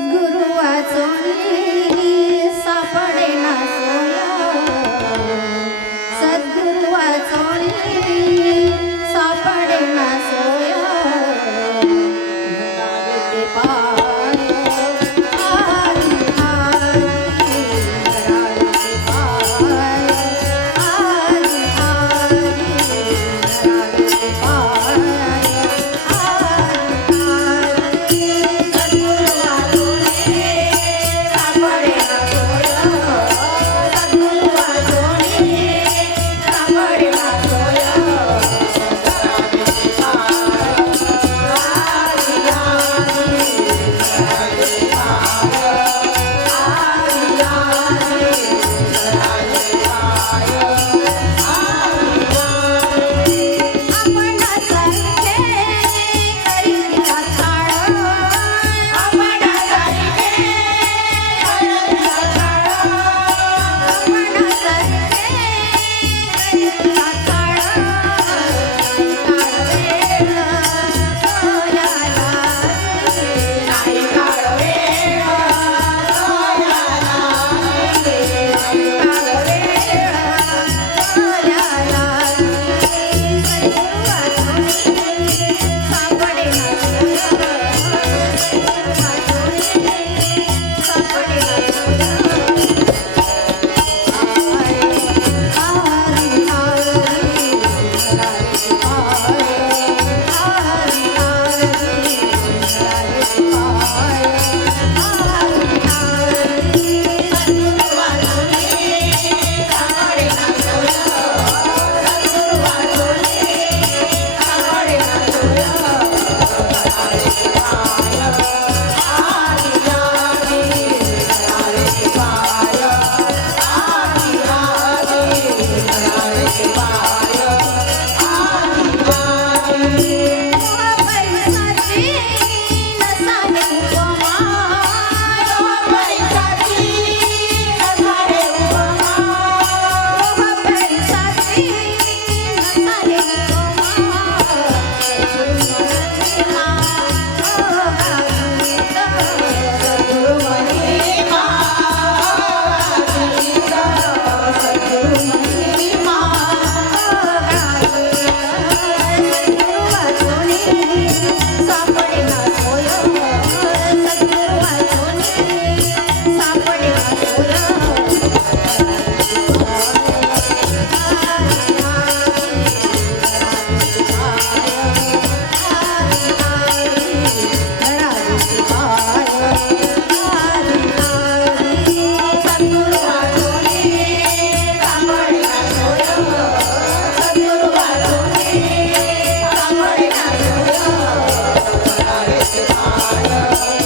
सद्गुरु वाचून सापडेना Krishna